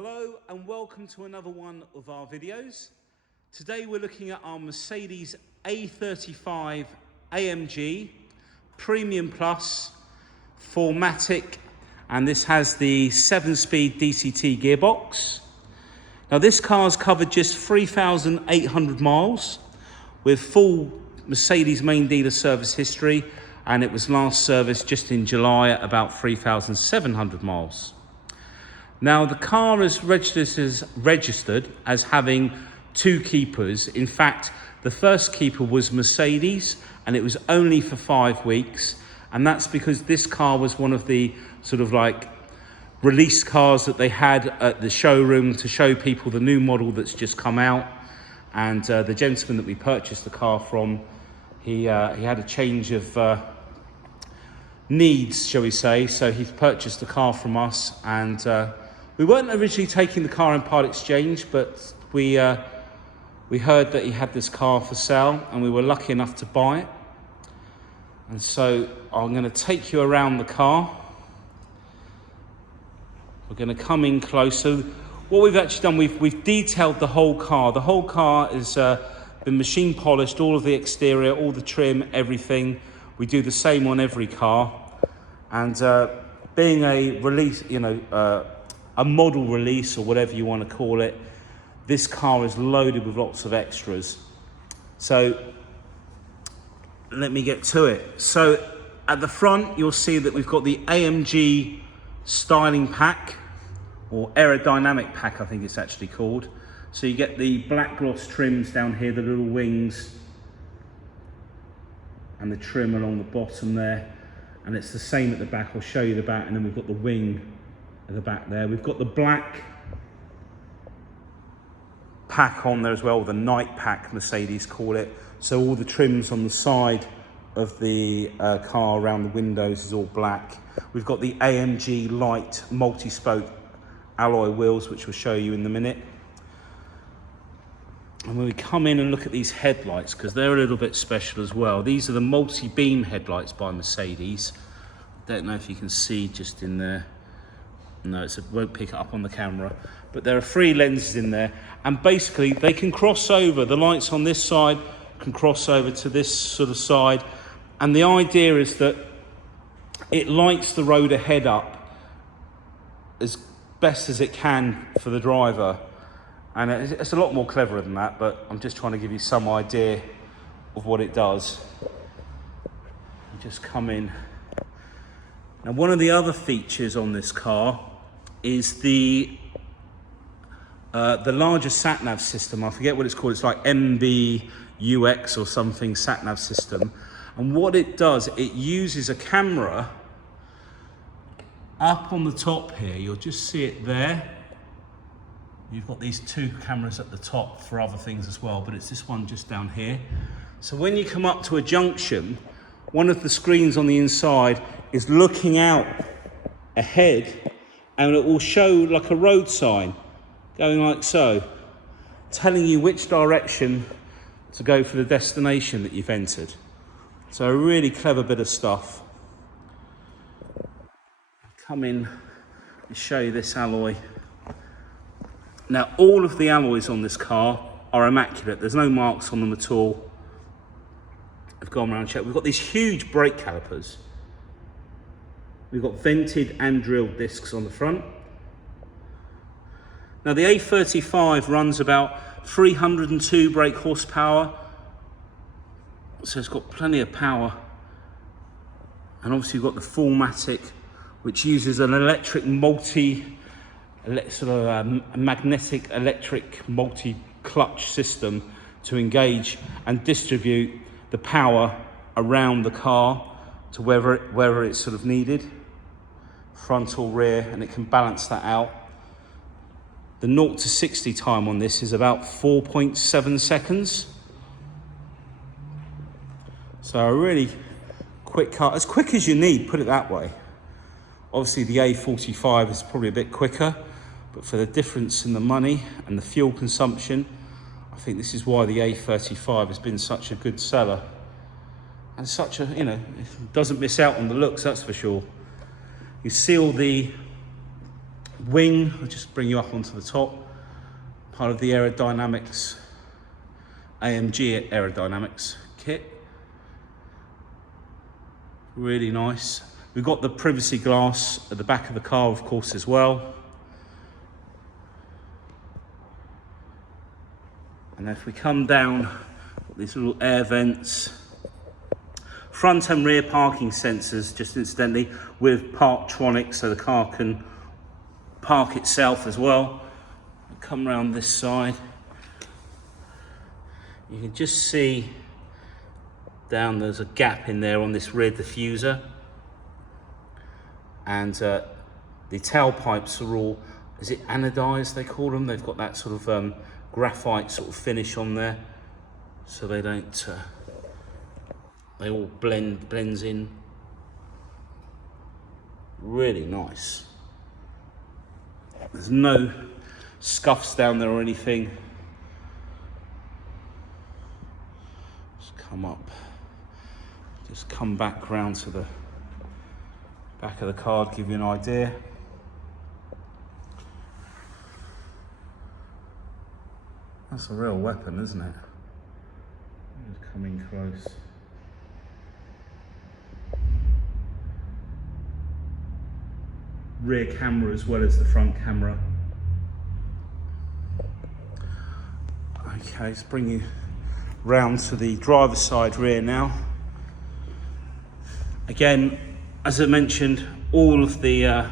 Hello and welcome to another one of our videos. Today we're looking at our Mercedes A35 AMG Premium Plus for Matic, and this has the 7-speed DCT gearbox. Now this car's covered just 3,800 miles with full Mercedes main dealer service history, and it was last serviced just in July at about 3,700 miles. Now the car is registered as having two keepers. In fact, the first keeper was Mercedes and it was only for 5 weeks. And that's because this car was one of the sort of like release cars that they had at the showroom to show people the new model that's just come out. And the gentleman that we purchased the car from, he had a change of needs, shall we say. So he's purchased the car from us, and we weren't originally taking the car in part exchange, but we heard that he had this car for sale and we were lucky enough to buy it. And so I'm going to take you around the car. We're going to come in closer. What we've actually done, we've detailed the whole car. The whole car has been machine polished, all of the exterior, all the trim, everything. We do the same on every car. And being a release, a model release or whatever you want to call it, this car is loaded with lots of extras. So let me get to it. So at the front, you'll see that we've got the AMG styling pack, or Aerodynamic pack, I think it's actually called. So you get the black gloss trims down here, the little wings, and the trim along the bottom there. And it's the same at the back. I'll show you the back, and then we've got the wing at the back there. We've got the black pack on there as well, the night pack, Mercedes call it. So all the trims on the side of the car around the windows is all black. We've got the AMG light multi-spoke alloy wheels, which we'll show you in a minute. And when we come in and look at these headlights, because they're a little bit special as well. These are the multi-beam headlights by Mercedes. I don't know if you can see just in there. No, it won't pick it up on the camera, but there are 3 lenses in there, and basically they can cross over. The lights on this side can cross over to this sort of side, and the idea is that it lights the road ahead up as best as it can for the driver. And it's a lot more clever than that, but I'm just trying to give you some idea of what it does. Just come in. Now, one of the other features on this car is the larger Satnav system. I forget what it's called. It's like MBUX or something, Satnav system. And what it does, it uses a camera up on the top here. You'll just see it there. You've got these 2 cameras at the top for other things as well, but it's this one just down here. So when you come up to a junction, one of the screens on the inside is looking out ahead, and it will show like a road sign going like so, telling you which direction to go for the destination that you've entered. So a really clever bit of stuff. I'll come in and show you this alloy. Now all of the alloys on this car are immaculate. There's no marks on them at all. I've gone around and checked. We've got these huge brake calipers. We've got vented and drilled discs on the front. Now the A35 runs about 302 brake horsepower, so it's got plenty of power. And obviously you've got the full Matic, which uses an electric magnetic electric multi-clutch system to engage and distribute the power around the car to wherever it's sort of needed, front or rear, and it can balance that out. The 0 to 60 time on this is about 4.7 seconds. So a really quick car, as quick as you need, put it that way. Obviously the A45 is probably a bit quicker, but for the difference in the money and the fuel consumption, I think this is why the A35 has been such a good seller. And such a, it doesn't miss out on the looks, that's for sure. You see all the wing, I'll just bring you up onto the top, part of the Aerodynamics, AMG Aerodynamics kit. Really nice. We've got the privacy glass at the back of the car, of course, as well. And if we come down, these little air vents, front and rear parking sensors, just incidentally, with Parktronic, so the car can park itself as well. Come around this side. You can just see down, there's a gap in there on this rear diffuser. And the tailpipes are all, is it anodized they call them? They've got that sort of graphite sort of finish on there, so they don't, they all blends in. Really nice. There's no scuffs down there or anything. Just come up, just come back round to the back of the car to give you an idea. That's a real weapon, isn't it? Just coming close. Rear camera as well as the front camera. Okay, let's bring you round to the driver's side rear now. Again, as I mentioned, all of the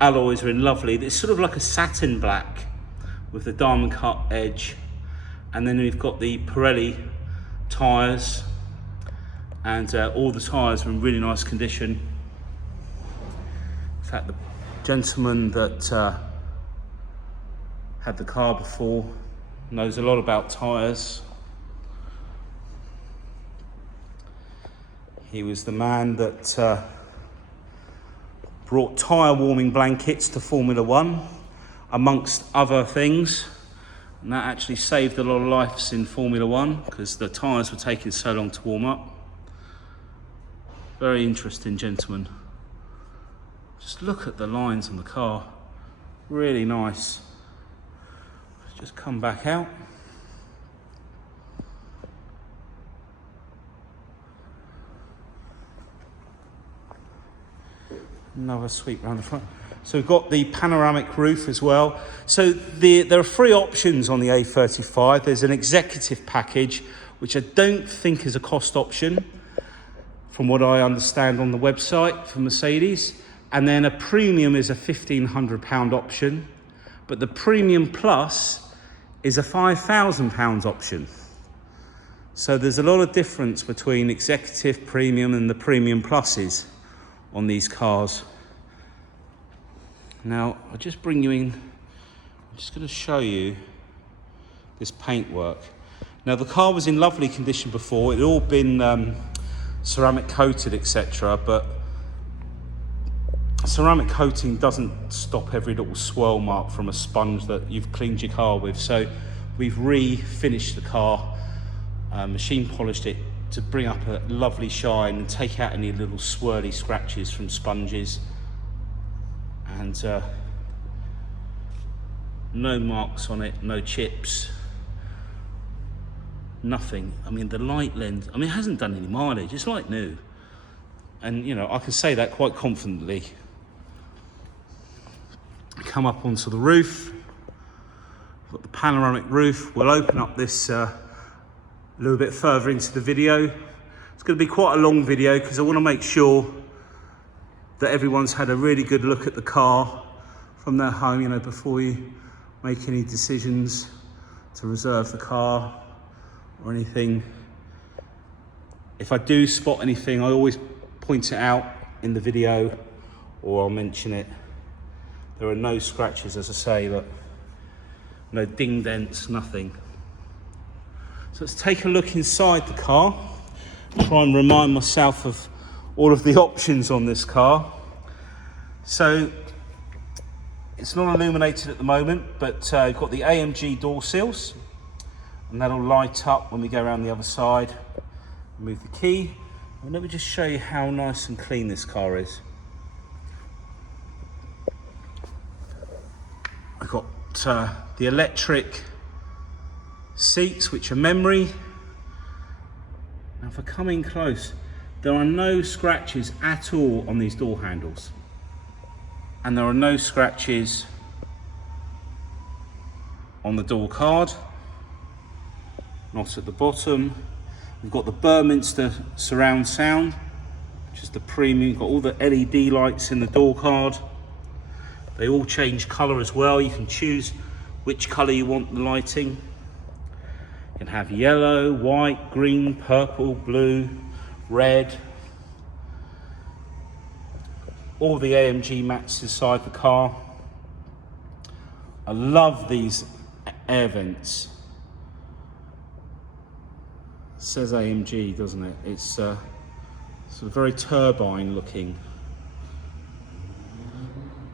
alloys are in lovely. It's sort of like a satin black with the diamond cut edge. And then we've got the Pirelli tyres, and all the tyres are in really nice condition. In fact, the gentleman that had the car before knows a lot about tyres. He was the man that brought tyre warming blankets to Formula One, amongst other things. And that actually saved a lot of lives in Formula One because the tyres were taking so long to warm up. Very interesting gentleman. Just look at the lines on the car. Really nice. Let's just come back out. Another sweep round the front. So we've got the panoramic roof as well. So there are three options on the A35. There's an executive package, which I don't think is a cost option, from what I understand on the website for Mercedes. And then a premium is a £1,500 option, but the premium plus is a £5,000 option. So there's a lot of difference between executive, premium, and the premium pluses on these cars. Now, I'll just bring you in. I'm just going to show you this paintwork. Now, the car was in lovely condition before. It had all been ceramic coated, etc. But ceramic coating doesn't stop every little swirl mark from a sponge that you've cleaned your car with. So we've refinished the car, machine polished it to bring up a lovely shine and take out any little swirly scratches from sponges. And no marks on it, no chips, nothing. I mean, the light lens, I mean, it hasn't done any mileage, it's like new. And, you know, I can say that quite confidently. Come up onto the roof, got the panoramic roof. We'll open up this a little bit further into the video. It's going to be quite a long video because I want to make sure that everyone's had a really good look at the car from their home, you know, before you make any decisions to reserve the car or anything. If I do spot anything, I always point it out in the video or I'll mention it. There are no scratches, as I say, but no ding dents, nothing. So let's take a look inside the car, try and remind myself of all of the options on this car. So it's not illuminated at the moment, but you've got the AMG door seals, and that'll light up when we go around the other side. Move the key, and let me just show you how nice and clean this car is. got the electric seats, which are memory. Now if I come in close, there are no scratches at all on these door handles. And there are no scratches on the door card, not at the bottom. We've got the Burminster surround sound, which is the premium. Got all the LED lights in the door card. They all change colour as well. You can choose which colour you want the lighting. You can have yellow, white, green, purple, blue, red. All the AMG mats inside the car. I love these air vents. It says AMG, doesn't it? It's sort of very turbine looking.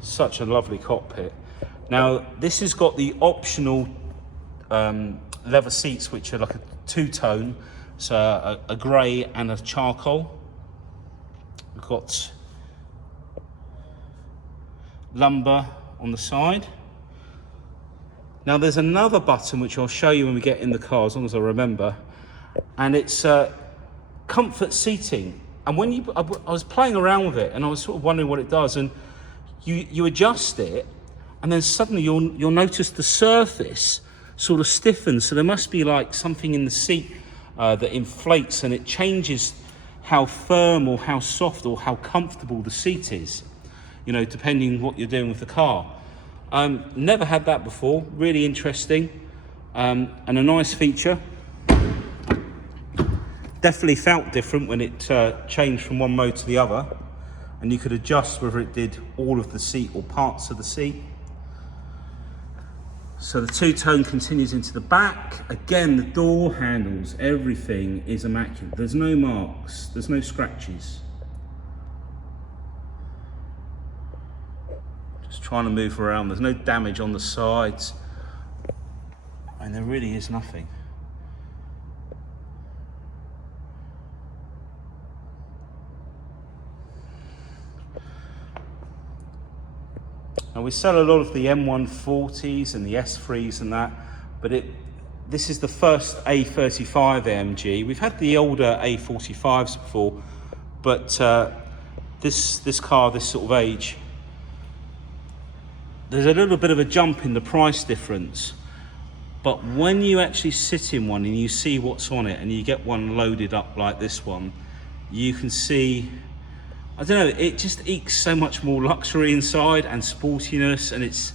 Such a lovely cockpit. Now this has got the optional leather seats, which are like a two-tone, so a grey and a charcoal. We've got lumbar on the side. Now there's another button which I'll show you when we get in the car, as long as I remember, and it's comfort seating. And when I was playing around with it, and I was sort of wondering what it does, and you adjust it, and then suddenly you'll notice the surface sort of stiffens. So there must be like something in the seat that inflates, and it changes how firm or how soft or how comfortable the seat is, you know, depending what you're doing with the car. Never had that before. Really interesting, and a nice feature. Definitely felt different when it changed from one mode to the other, and you could adjust whether it did all of the seat or parts of the seat. So the two-tone continues into the back. Again, the door handles, everything is immaculate. There's no marks, there's no scratches. Just trying to move around. There's no damage on the sides, and there really is nothing. Now we sell a lot of the M140s and the S3s and that, but this is the first A35 AMG. We've had the older A45s before, but this car, this sort of age, there's a little bit of a jump in the price difference. But when you actually sit in one and you see what's on it, and you get one loaded up like this one, you can see, I don't know, it just ekes so much more luxury inside and sportiness, and it's,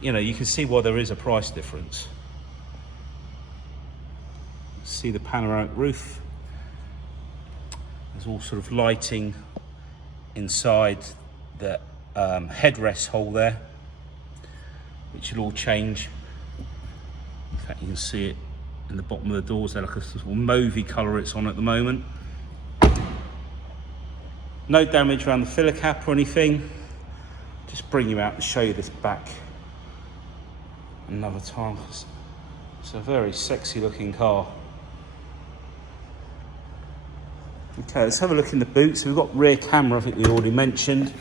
you know, you can see why there is a price difference. See the panoramic roof. There's all sort of lighting inside the headrest hole there, which will all change. In fact, you can see it in the bottom of the doors there, like a sort of mauvey colour it's on at the moment. No damage around the filler cap or anything. Just bring you out and show you this back another time. It's a very sexy looking car. Okay, let's have a look in the boot. So we've got rear camera, I think we already mentioned.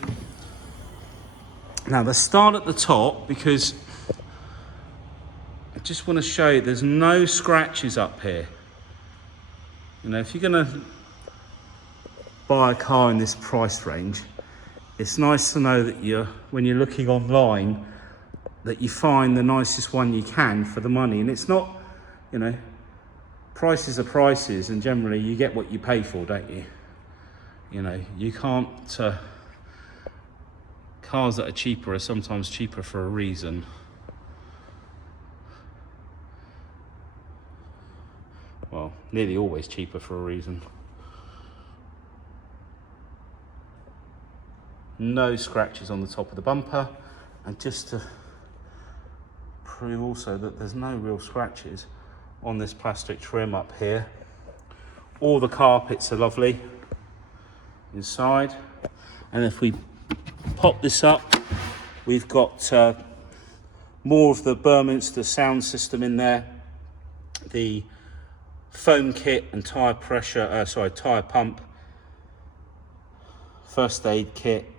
Now let's start at the top, because I just want to show you there's no scratches up here. You know, if you're going to buy a car in this price range, it's nice to know that when you're looking online, that you find the nicest one you can for the money. And it's not, you know, prices are prices, and generally you get what you pay for, don't you? You know, you can't, cars that are cheaper are sometimes cheaper for a reason. Well, nearly always cheaper for a reason. No scratches on the top of the bumper, and just to prove also that there's no real scratches on this plastic trim up here. All the carpets are lovely inside, and if we pop this up, we've got more of the Burminster sound system in there, the foam kit and tyre pressure, tyre pump, first aid kit,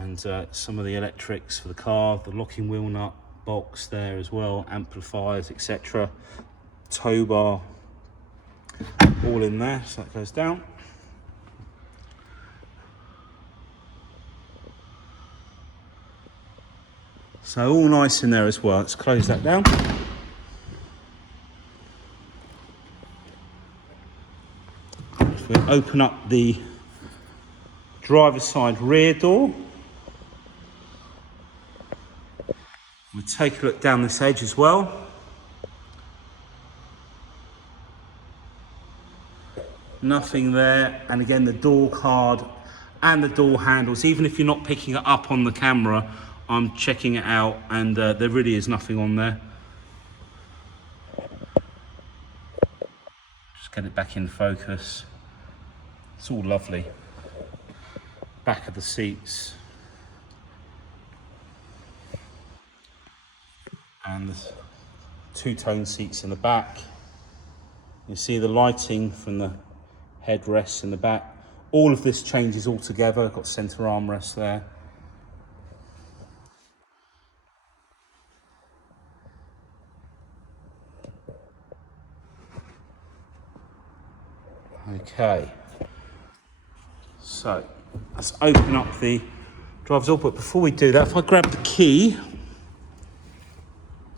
and some of the electrics for the car, the locking wheel nut box there as well, amplifiers, etc. Tow bar, all in there, so that goes down. So all nice in there as well. Let's close that down. If we open up the driver's side rear door, we'll take a look down this edge as well. Nothing there, and again the door card and the door handles, even if you're not picking it up on the camera, I'm checking it out, and there really is nothing on there. Just get it back in focus. It's all lovely. Back of the seats. And the two-tone seats in the back. You see the lighting from the headrests in the back. All of this changes all together. Got center armrest there. Okay, so let's open up the driver's door, but before we do that, if I grab the key,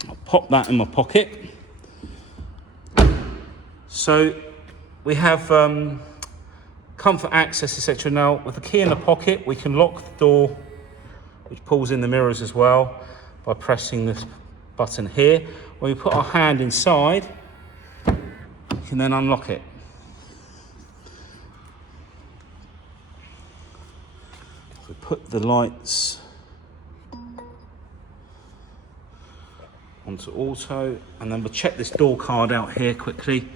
I'll pop that in my pocket. So we have comfort access, etc. Now with the key in the pocket, we can lock the door, which pulls in the mirrors as well, by pressing this button here. When we put our hand inside, we can then unlock it. We put the lights onto auto, and then we'll check this door card out here quickly.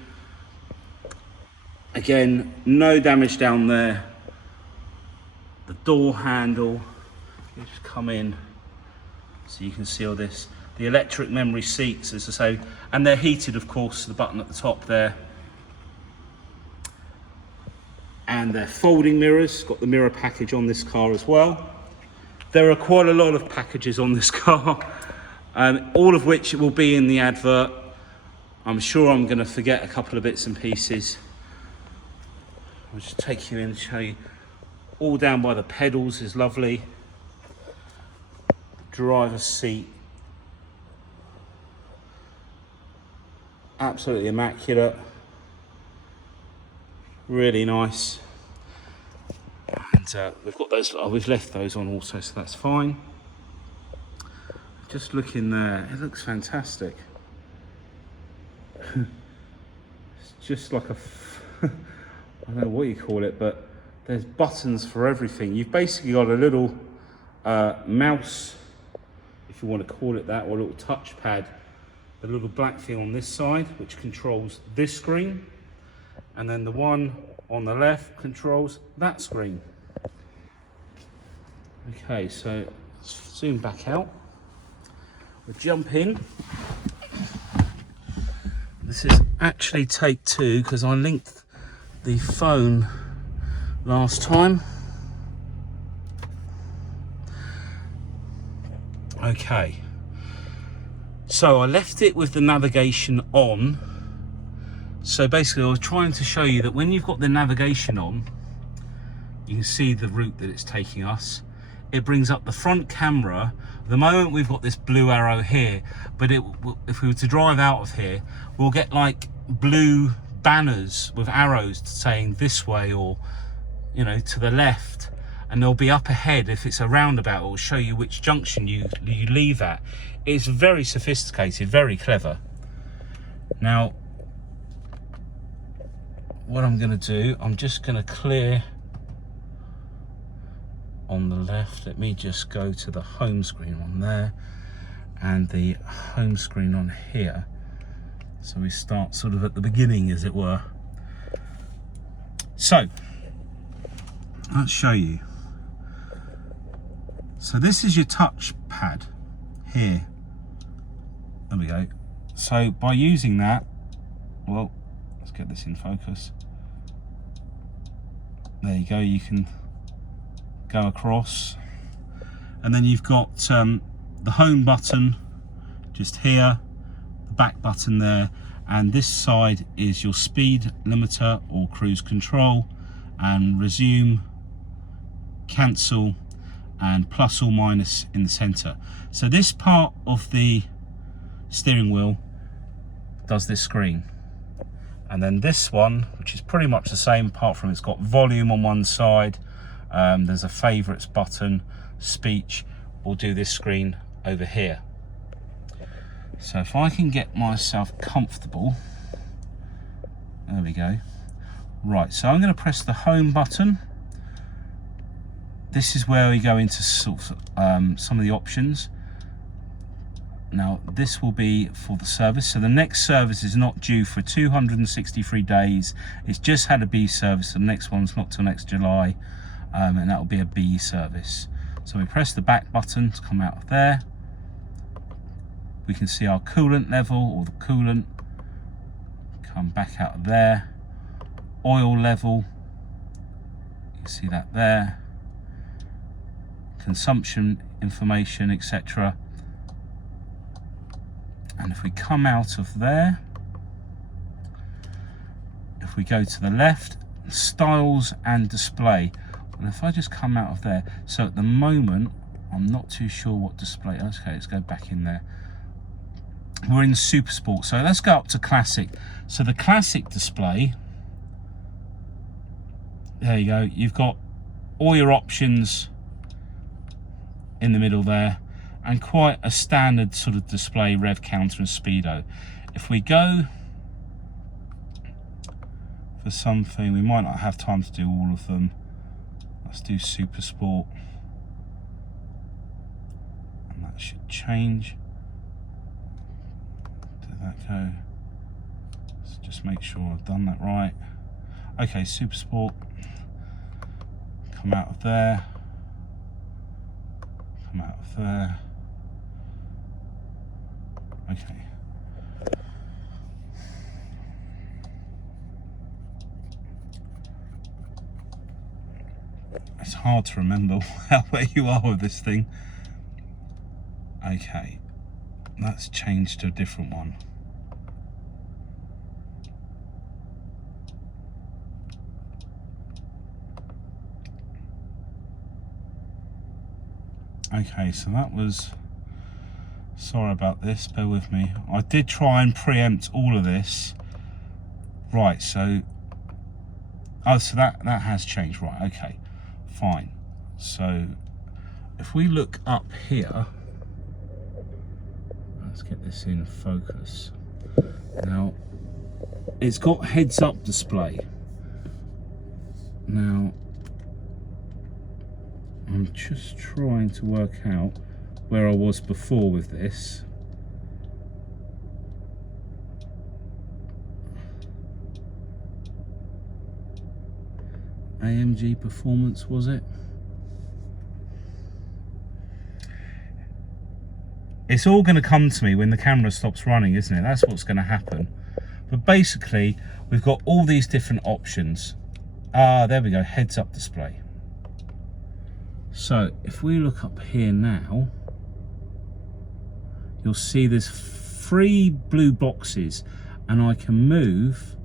Again, no damage down there. The door handle, you just come in so you can see all this. The electric memory seats, as I say, and they're heated, of course, the button at the top there. And they're folding mirrors, got the mirror package on this car as well. There are quite a lot of packages on this car, all of which will be in the advert. I'm sure I'm going to forget a couple of bits and pieces. I'll just take you in and show you. All down by the pedals is lovely. Driver's seat, absolutely immaculate. Really nice. And we've got those, we've left those on also, so that's fine. Just look in there, it looks fantastic. It's just like a, I don't know what you call it, but there's buttons for everything. You've basically got a little mouse, if you want to call it that, or a little touchpad. The little black thing on this side, which controls this screen. And then the one on the left controls that screen. Okay, so let's zoom back out. We'll jump in. This is actually take two because I linked the phone last time. Okay, so I left it with the navigation on. So basically I was trying to show you that when you've got the navigation on, you can see the route that it's taking us. It brings up the front camera. At the moment we've got this blue arrow here, but if we were to drive out of here, we'll get like blue banners with arrows saying this way, or, you know, to the left. And they'll be up ahead. If it's a roundabout, it will show you which junction you leave at. It's very sophisticated, very clever. Now, what I'm going to do, I'm just going to clear on the left. Let me just go to the home screen on there and the home screen on here. So we start sort of at the beginning, as it were. So, let's show you. So this is your touchpad here. There we go. So by using that, well, let's get this in focus. There you go, you can go across. and then you've got the home button just here, the back button there, and this side is your speed limiter or cruise control, and resume, cancel, and plus or minus in the center. So this part of the steering wheel does this screen, and then this one, which is pretty much the same apart from it's got volume on one side, there's a favorites button, speech, will do this screen over here. So if I can get myself comfortable, there we go. Right, so I'm going to press the home button. This is where we go into sort of, some of the options. Now this will be for the service. So the next service is not due for 263 days. It's just had a B service. The next one's not till next July, and that will be a B service. So we press the back button to come out of there. We can see our coolant level, or the coolant. Come back out of there. Oil level, you can see that there. Consumption information, etc. And if we come out of there, if we go to the left, styles and display. And if I just come out of there, so at the moment, I'm not too sure what display. Okay, let's go back in there. We're in Super Sport, so let's go up to Classic. So the Classic display, there you go, you've got all your options in the middle there, and quite a standard sort of display, rev counter and speedo. If we go for something, we might not have time to do all of them. Let's do Super Sport, and that should change. That go. Let's just make sure I've done that right. Okay, Super Sport. Come out of there. Come out of there. Okay. It's hard to remember where you are with this thing. Okay. That's changed to a different one. Okay, so that was, sorry about this, bear with me. I did try and preempt all of this. Right, so, oh, so that has changed, right, okay, fine. So, if we look up here, let's get this in focus. Now, it's got heads-up display. Now, I'm just trying to work out where I was before with this. AMG Performance, was it? It's all going to come to me when the camera stops running, isn't it? That's what's going to happen. But basically, we've got all these different options. Ah, there we go, heads-up display. So if we look up here now, you'll see there's 3 blue boxes, and I can move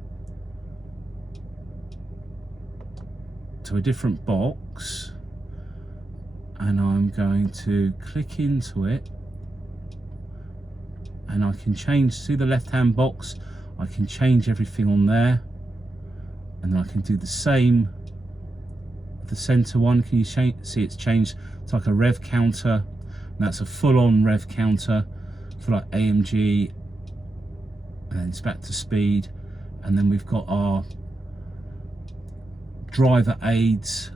to a different box, and I'm going to click into it, and I can change, see the left hand box, I can change everything on there, and then I can do the same with the center one. Can you see it's changed? It's like a rev counter, and that's a full-on rev counter for like AMG, and then it's back to speed, and then we've got our driver aids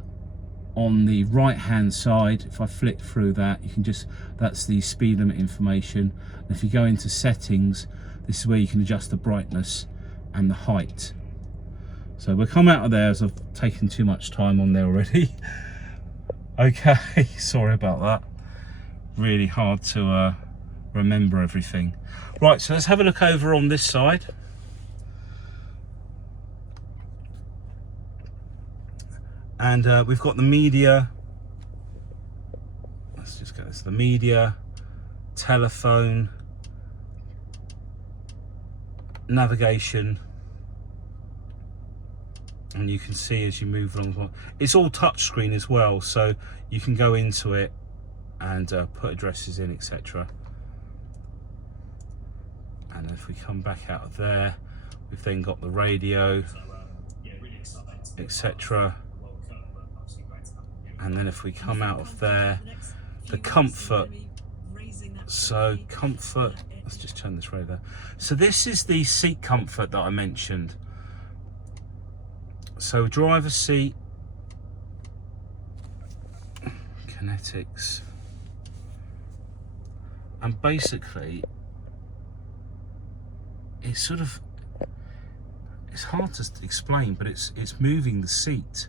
on the right hand side. If I flick through that, you can just, that's the speed limit information. And if you go into settings, this is where you can adjust the brightness and the height. So we'll come out of there as I've taken too much time on there already. Okay, sorry about that. Really hard to remember everything. Right, so let's have a look over on this side. And we've got the media. Let's just get this, the media, telephone, navigation, and you can see as you move along, it's all touchscreen as well, so you can go into it and put addresses in, etc. And if we come back out of there, we've then got the radio, etc. And then if we come out of there, the comfort. So comfort, let's just turn this radio. So this is the seat comfort that I mentioned. So driver seat, kinetics, and basically it's sort of, it's hard to explain, but it's moving the seat,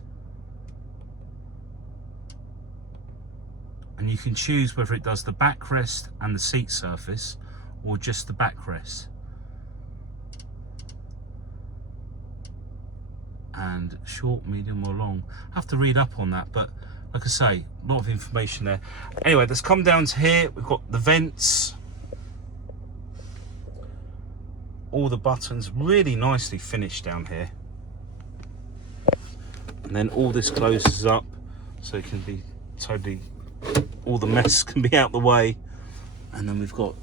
and you can choose whether it does the backrest and the seat surface or just the backrest. And short, medium or long. I have to read up on that, but like I say, a lot of information there. Anyway, let's come down to here. We've got the vents, all the buttons, really nicely finished down here. And then all this closes up so it can be totally, all the mess can be out the way. And then we've got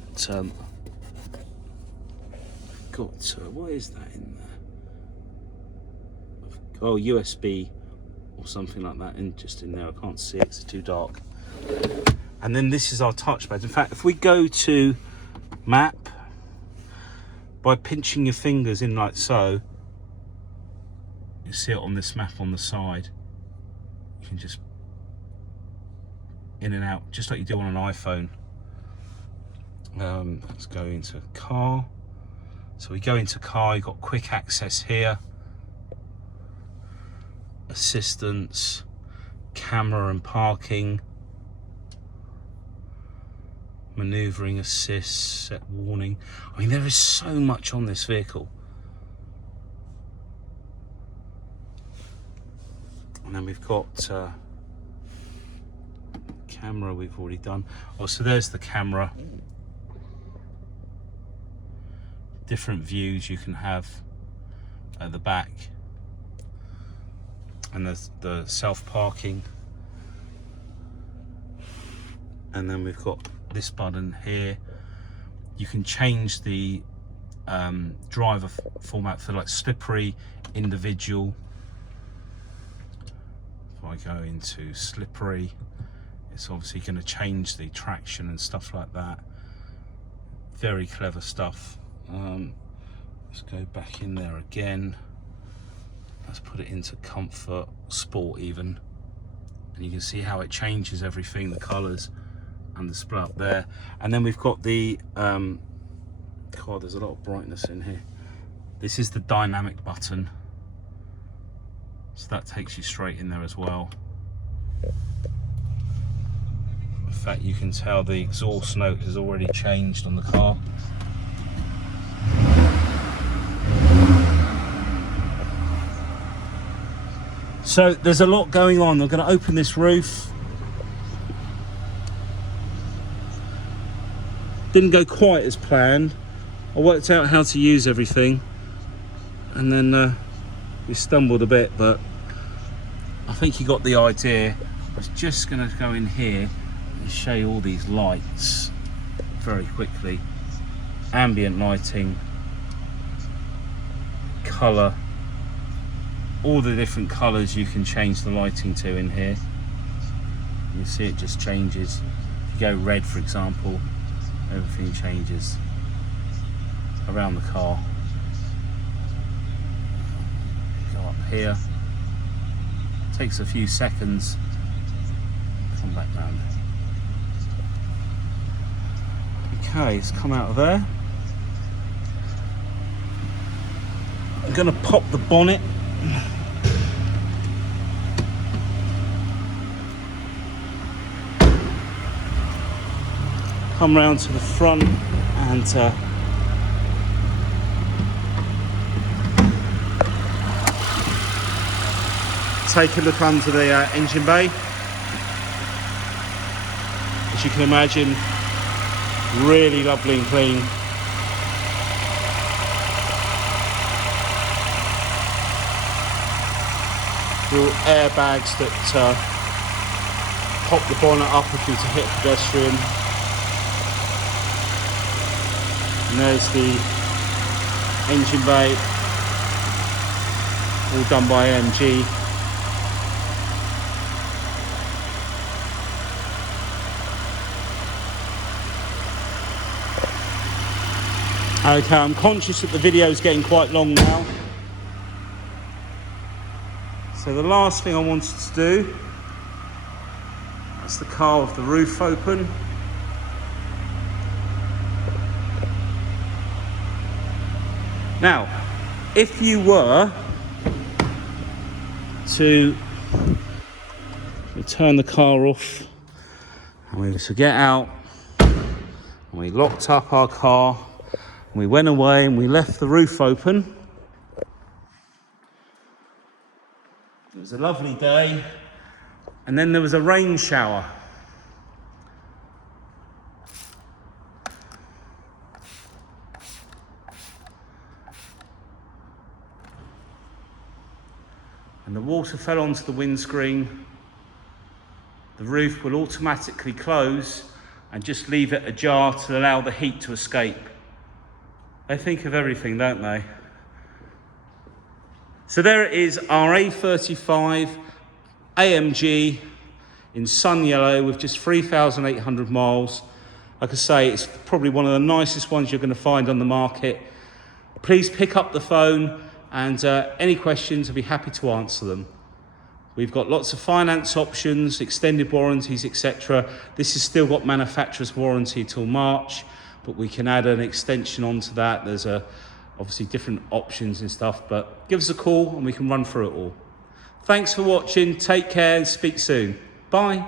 what is that in there? Oh, USB or something like that, and just in there. I can't see it, it's too dark. And then this is our touchpad. In fact, if we go to map, by pinching your fingers in like so, you see it on this map on the side. You can just in and out, just like you do on an iPhone. Let's go into car. So we go into car, you've got quick access here, assistance, camera and parking, maneuvering assist, set warning. I mean, there is so much on this vehicle. And then we've got camera, we've already done. Oh, so there's the camera. Different views you can have at the back. And there's the self-parking. And then we've got this button here. You can change the driver format for like slippery, individual. If I go into slippery, it's obviously going to change the traction and stuff like that. Very clever stuff. Let's go back in there again. Let's put it into comfort, sport even, and you can see how it changes everything, the colours and the split up there. And then we've got the God, there's a lot of brightness in here. This is the dynamic button, so that takes you straight in there as well. In fact, you can tell the exhaust note has already changed on the car. So there's a lot going on. I'm going to open this roof. Didn't go quite as planned. I worked out how to use everything, and then we stumbled a bit, but I think you got the idea. I was just going to go in here and show you all these lights very quickly. Ambient lighting, colour, all the different colours you can change the lighting to in here. You see it just changes. If you go red, for example, everything changes around the car. Go up here. Takes a few seconds. Come back round. Okay, it's come out of there. I'm going to pop the bonnet. Come round to the front and take a look under the engine bay. As as you can imagine, really lovely and clean. Little airbags that pop the bonnet up if you were to hit a pedestrian. And there's the engine bay, all done by AMG. Okay, I'm conscious that the video is getting quite long now. So the last thing I wanted to do, that's the car with the roof open. Now, if you were to turn the car off and we were to get out and we locked up our car and we went away and we left the roof open, it was a lovely day, and then there was a rain shower. And the water fell onto the windscreen. The roof will automatically close and just leave it ajar to allow the heat to escape. They think of everything, don't they? So there it is, our A35 AMG in sun yellow with just 3,800 miles. Like I say, it's probably one of the nicest ones you're going to find on the market. Please pick up the phone, and any questions, I'll be happy to answer them. We've got lots of finance options, extended warranties, etc. This has still got manufacturer's warranty till March, but we can add an extension onto that. There's obviously different options and stuff, but give us a call and we can run through it all. Thanks for watching, take care and speak soon. Bye.